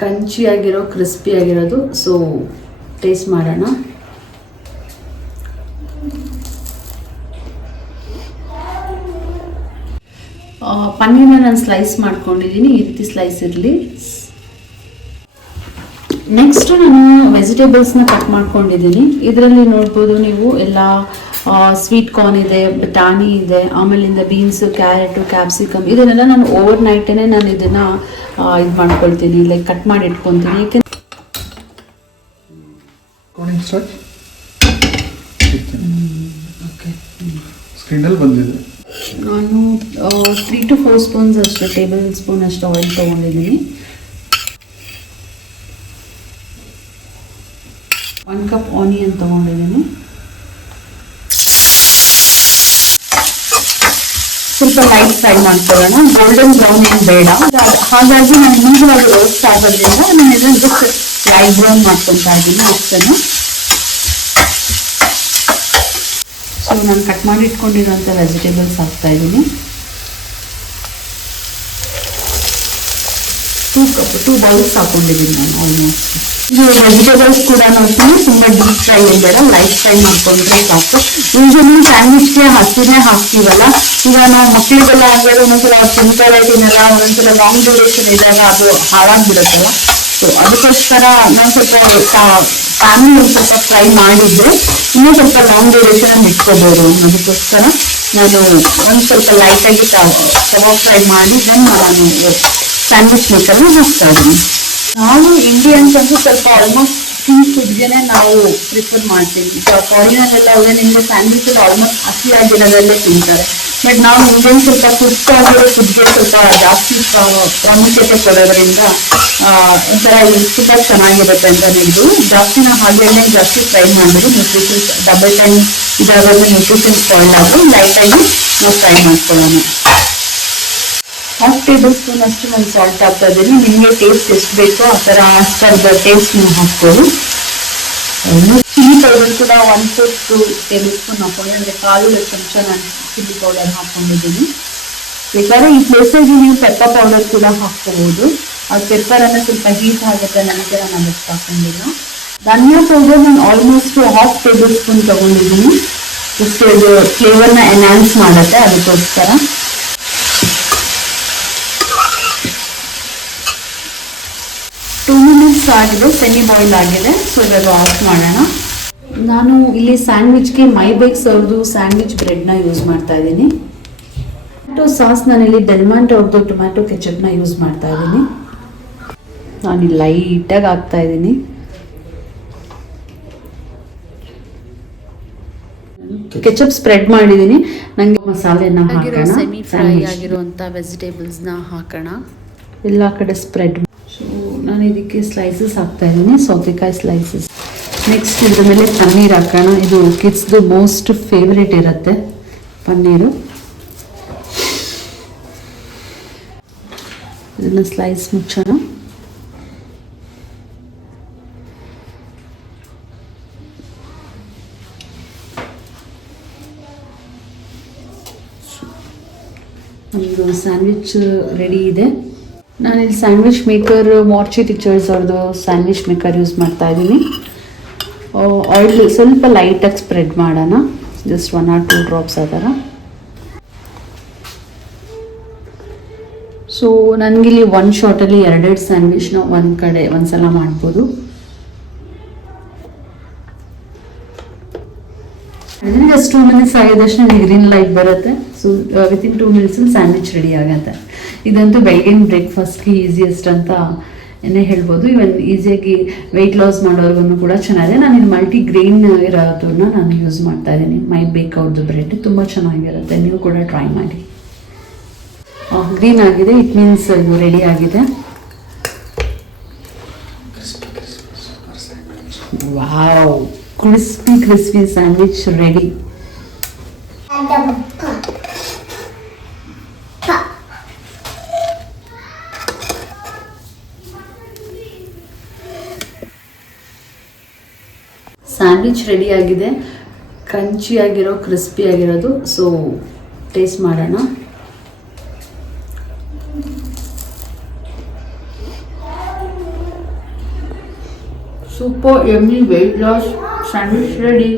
ಕ್ರಂಚಿಯಾಗಿರೋ ಕ್ರಿಸ್ಪಿಯಾಗಿರೋದು. So taste ಮಾಡೋಣ. ಪನ್ನೀರ್ನ ನಾನು slice ಮಾಡ್ಕೊಂಡಿದ್ದೀನಿ, ಈ ರೀತಿ ಸ್ಲೈಸ್ ಇರಲಿ. ನೆಕ್ಸ್ಟು ನಾನು ವೆಜಿಟೇಬಲ್ಸ್ನ ಕಟ್ ಮಾಡ್ಕೊಂಡಿದ್ದೀನಿ. ಇದರಲ್ಲಿ ನೋಡ್ಬೋದು ನೀವು ಎಲ್ಲ ಸ್ವೀಟ್ ಕಾರ್ನ್ ಇದೆ, ಬಟಾಣಿ ಇದೆ, ಆಮೇಲಿಂದ ಬೀನ್ಸು, ಕ್ಯಾರೆಟು, ಕ್ಯಾಪ್ಸಿಕಮ್ ಇದನ್ನೆಲ್ಲ ನಾನು ಓವರ್ ನೈಟೇ ನಾನು ಇದನ್ನು ಇದು ಮಾಡ್ಕೊಳ್ತೀನಿ, ಲೈಕ್ ಕಟ್ ಮಾಡಿ ಇಟ್ಕೊತೀನಿ. ಏಕೆಂದರೆ ಸ್ಕ್ರೀನಲ್ಲಿ ಬಂದಿದೆ. ನಾನು 3 to 4 ಸ್ಪೂನ್ಸ್ ಅಷ್ಟು, ಟೇಬಲ್ ಸ್ಪೂನ್ ಅಷ್ಟು ಆಯಿಲ್ ತೊಗೊಂಡಿದ್ದೀನಿ. 1 ಕಪ್ ಆನಿಯನ್ ತೊಗೊಂಡಿದ್ದೀನಿ. ಸ್ವಲ್ಪ ಲೈಟ್ ಫ್ರೈ ಮಾಡ್ಕೊಳ್ಳೋಣ, ಗೋಲ್ಡನ್ ಬ್ರೌನ್ ಏನು ಬೇಡ. ಹಾಗಾಗಿ ನಾನು ಈಗಲಾಗಿ ರೋಸ್ಟ್ ಆಗೋದ್ರಿಂದ ನಾನು ಇದನ್ನು ಜಸ್ಟ್ ಲೈಟ್ ಬ್ರೌನ್ ಮಾಡ್ಕೊತಾ ಇದ್ದೀನಿ ಅಷ್ಟನ್ನು. ಸೊ ನಾನು ಕಟ್ ಮಾಡಿ ಇಟ್ಕೊಂಡಿರೋಂಥ ವೆಜಿಟೇಬಲ್ಸ್ ಹಾಕ್ತಾ ಇದ್ದೀನಿ. 2 ಬೌಲ್ಸ್ ಹಾಕೊಂಡಿದ್ದೀನಿ ನಾನು ಆಲ್ಮೋಸ್ಟ್. ಇದು ವೆಜಿಟೇಬಲ್ಸ್ ಕೂಡ ನೋಡ್ತೀನಿ, ತುಂಬ ಡೀಪ್ ಫ್ರೈ ಬೇಡ, ಲೈಟ್ ಫ್ರೈ ಮಾಡ್ಕೊಂಡ್ರೆ ಸಾಕು. ಯೂಶಲಿ ಸ್ಯಾಂಡ್ವಿಚ್ಗೆ ಹಸಿನೇ ಹಾಕ್ತೀವಲ್ಲ, ಈಗ ನಾವು ಮಕ್ಕಳಿಗೆಲ್ಲ ಆಗಿರೋ ಒಂದೊಂದ್ಸಲ ತಿಂತಾರೆ ತಿನ್ನಲ್ಲ, ಒಂದೊಂದ್ಸಲ ಲಾಂಗ್ ಡ್ಯೂರೇಷನ್ ಇದ್ದಾಗ ಅದು ಹಾಳಾಗ್ಬಿಡುತ್ತಲ್ಲ. ಸೊ ಅದಕ್ಕೋಸ್ಕರ ನಾನು ಸ್ವಲ್ಪ ಫ್ಯಾಮಿಲಿ ಒಂದು ಸ್ವಲ್ಪ ಫ್ರೈ ಮಾಡಿದ್ರೆ ಇನ್ನೂ ಸ್ವಲ್ಪ ಲಾಂಗ್ ಡ್ಯೂರೇಷನ್ ಇಟ್ಕೋಬೋದು. ಅದಕ್ಕೋಸ್ಕರ ನಾನು ಒಂದು ಸ್ವಲ್ಪ ಲೈಟಾಗಿ ತವಾ ಫ್ರೈ ಮಾಡಿ ದೆನ್ ನಾನು ಸ್ಯಾಂಡ್ವಿಚ್ ಮೇಕರ್ನ ಹಾಕ್ತಾ ಇದ್ದೀನಿ. ನಾವು ಇಂಡಿಯನ್ಸ್ ಅಂತೂ ಸ್ವಲ್ಪ ಆಲ್ಮೋಸ್ಟ್ ಫುಡ್ಗೆ ನಾವು ಪ್ರಿಫರ್ ಮಾಡ್ತೀವಿ. ಫಾರಿನಲ್ಲೆಲ್ಲ ಹೋದ್ರೆ ನಿಮಗೆ ಸ್ಯಾಂಡ್ವಿಚಲ್ಲಿ ಆಲ್ಮೋಸ್ಟ್ ಹಸಿಯಾಗಿರೋದಲ್ಲೇ ತಿಂತಾರೆ. ಬಟ್ ನಾವು ಇಂಡಿಯನ್ ಸ್ವಲ್ಪ ಕುಕ್ಕಾಗಿರೋ ಫುಡ್ಗೆ ಸ್ವಲ್ಪ ಜಾಸ್ತಿ ಪ್ರಾಮುಖ್ಯತೆ ಕೊಡೋದ್ರಿಂದ ಒಂಥರ ತುಂಬ ಚೆನ್ನಾಗಿರುತ್ತೆ ಅಂತಲೇ. ಇದು ಜಾಸ್ತಿ ನಾವು ಹಾಗೆ ಜಾಸ್ತಿ ಫ್ರೈ ಮಾಡಿದ್ರೆ ನ್ಯೂಟ್ರಿಷನ್ಸ್ ಡಬಲ್ ಟೈಮ್ ಇದಾಗೋದ್ರೆ ನ್ಯೂಟ್ರಿಷನ್ಸ್ ಸ್ಪಾಯ್ಲ್ ಆಗಿ ಲೈಟಾಗಿ ನಾವು ಫ್ರೈ ಮಾಡ್ಕೊಳ್ಳೋಣ. 1/2 ಟೇಬಲ್ ಸ್ಪೂನ್ ಅಷ್ಟು ನಾನು ಸಾಲ್ಟ್ ಹಾಕ್ತಾ ಇದ್ದೀನಿ. ನಿಮಗೆ ಟೇಸ್ಟ್ ಎಷ್ಟು ಬೇಕೋ ಆ ಥರ ಅಷ್ಟರದ ಟೇಸ್ಟ್ ನೀವು ಹಾಕ್ಬೋದು. ಚಿಲ್ಲಿ ಪೌಡರ್ ಕೂಡ 1/4 ಟೇಬಲ್ ಸ್ಪೂನ್ ಹಾಕ್ಕೊಂಡು, ಅಂದರೆ 1/4 ಚಮಚ ನಾನು ಚಿಲ್ಲಿ ಪೌಡರ್ ಹಾಕ್ಕೊಂಡಿದ್ದೀನಿ. ಬೇಕಾದ್ರೆ ಈ ಪ್ಲೇಸಲ್ಲಿ ನೀವು ಪೆಪ್ಪರ್ ಪೌಡರ್ ಕೂಡ ಹಾಕ್ಕೋಬೋದು. ಅದು ಪೆಪ್ಪರನ್ನು ಸ್ವಲ್ಪ ಹೀಟ್ ಆಗುತ್ತೆ ನನಗೆ, ನಾನು ಅದಕ್ಕೆ ಹಾಕೊಂಡಿಲ್ಲ. ಧನಿಯಾ ಪೌಡರ್ ನಾನು ಆಲ್ಮೋಸ್ಟ್ 1/2 ಟೇಬಲ್ ಸ್ಪೂನ್ ತೊಗೊಂಡಿದ್ದೀನಿ. ಜಸ್ಟ್ ಇದು ಫ್ಲೇವರ್ನ ಎನ್ಹಾನ್ಸ್ ಮಾಡುತ್ತೆ, ಅದಕ್ಕೋಸ್ಕರ. ಆಗಿದೆ, ಸೆಮಿ ಬಾಯ್ಲ್ ಆಗಿದೆ. ಸೊ ಇವಾಗ ಆಫ್ ಮಾಡೋಣ. ನಾನು ಇಲ್ಲಿ ಸ್ಯಾಂಡ್ವಿಚ್ಗೆ ಮೈ ಬೇಕ್ಸ್ ಅವ್ರದ್ದು ಸ್ಯಾಂಡ್ವಿಚ್ ಬ್ರೆಡ್ನ ಯೂಸ್ ಮಾಡ್ತಾ ಇದ್ದೀನಿ. ಟೊಮ್ಯಾಟೊ ಸಾಸ್ ನಾನಿಲ್ಲಿ ಡೆಲ್ಮಾಂಟೆ ಅವ್ರದ್ದು ಟೊಮ್ಯಾಟೊ ಕೆಚಪ್ನ ಯೂಸ್ ಮಾಡ್ತಾ ಇದ್ದೀನಿ. ನಾನು ಲೈಟಾಗಿ ಹಾಕ್ತಾ ಇದ್ದೀನಿ. ಕೆಚಪ್ ಸ್ಪ್ರೆಡ್ ಮಾಡಿದ್ದೀನಿ. ನನಗೆ ಮಸಾಲೆನ ಹಾಕೋಣ, ಸೆಮಿ ಫ್ರೈ ಆಗಿರುವಂಥ ವೆಜಿಟೇಬಲ್ಸ್ನ ಹಾಕೋಣ ಎಲ್ಲ ಕಡೆ ಸ್ಪ್ರೆಡ್. ಸೊ ನಾನು ಇದಕ್ಕೆ ಸ್ಲೈಸಸ್ ಹಾಕ್ತಾ ಇದ್ದೀನಿ, ಸೌತೆಕಾಯಿ ಸ್ಲೈಸಸ್. ನೆಕ್ಸ್ಟ್ ಇದ್ರ ಮೇಲೆ ಪನ್ನೀರ್ ಹಾಕೋಣ. ಇದು ಕಿಡ್ಸ್ದು ಮೋಸ್ಟ್ ಫೇವ್ರೇಟ್ ಇರುತ್ತೆ ಪನ್ನೀರು. ಇದನ್ನು ಸ್ಲೈಸ್ ಮುಚ್ಚೋಣ. ನಮ್ಮದು ಸ್ಯಾಂಡ್ವಿಚ್ ರೆಡಿ ಇದೆ. ನಾನಿಲ್ಲಿ ಸ್ಯಾಂಡ್ವಿಚ್ ಮೇಕರ್ ಮಾರ್ಚಿ ಟೀಚರ್ಸ್ ಅವ್ರದ್ದು ಸ್ಯಾಂಡ್ವಿಚ್ ಮೇಕರ್ ಯೂಸ್ ಮಾಡ್ತಾ ಇದ್ದೀನಿ. ಆಯಿಲ್ ಸ್ವಲ್ಪ ಲೈಟಾಗಿ ಸ್ಪ್ರೆಡ್ ಮಾಡೋಣ, ಜಸ್ಟ್ 1 or 2 ಡ್ರಾಪ್ಸ್ ಆ ಥರ. ಸೊ ನನಗಿಲ್ಲಿ 1 ಶಾಟಲ್ಲಿ 2 ಸ್ಯಾಂಡ್ವಿಚ್ನ ಒಂದು ಕಡೆ ಒಂದ್ಸಲ ಮಾಡ್ಬೋದು. ಜಸ್ಟ್ 2 ಮಿನಿಟ್ಸ್ ಆಗಿದಷ್ಟು ನನಗೆ ಗ್ರೀನ್ ಲೈಟ್ ಬರುತ್ತೆ. ಸೊ ವಿತಿನ್ 2 ಮಿನಿಟ್ಸಲ್ಲಿ ಸ್ಯಾಂಡ್ವಿಚ್ ರೆಡಿ ಆಗುತ್ತೆ. ಇದಂತೂ ಬೆಳಗಿನ ಬ್ರೇಕ್ಫಾಸ್ಟ್ಗೆ ಈಸಿಯೆಸ್ಟ್ ಅಂತ ಏನೇ ಹೇಳ್ಬೋದು. ಇವನ್ ಈಸಿಯಾಗಿ ವೆಯ್ಟ್ ಲಾಸ್ ಮಾಡೋರ್ಗು ಕೂಡ ಚೆನ್ನಾಗಿದೆ. ನಾನು ಇದು ಮಲ್ಟಿ ಗ್ರೇನ್ ಇರೋದನ್ನ ನಾನು ಯೂಸ್ ಮಾಡ್ತಾ ಇದ್ದೀನಿ. ಮೈ ಬೇಕ್ ಅವ್ರದ್ದು ಬ್ರೆಡ್ ತುಂಬ ಚೆನ್ನಾಗಿರುತ್ತೆ, ನೀವು ಕೂಡ ಟ್ರೈ ಮಾಡಿ. ಗ್ರೀನ್ ಆಗಿದೆ, ಇಟ್ ಮೀನ್ಸ್ ಇದು ರೆಡಿ ಆಗಿದೆ. Wow, crispy sandwich ready. Sandwich ready ಆಗಿದೆ, ಕ್ರಂಚಿಯಾಗಿರೋ ಕ್ರಿಸ್ಪಿಯಾಗಿರೋದು. ಸೊ ಟೇಸ್ಟ್ ಮಾಡೋಣ. ಸೂಪರ್ ಎಮ್ಮಿ ವೆಯ್ಟ್ ಲಾಸ್ ಸ್ಯಾಂಡ್ವಿಚ್ ರೆಡಿ.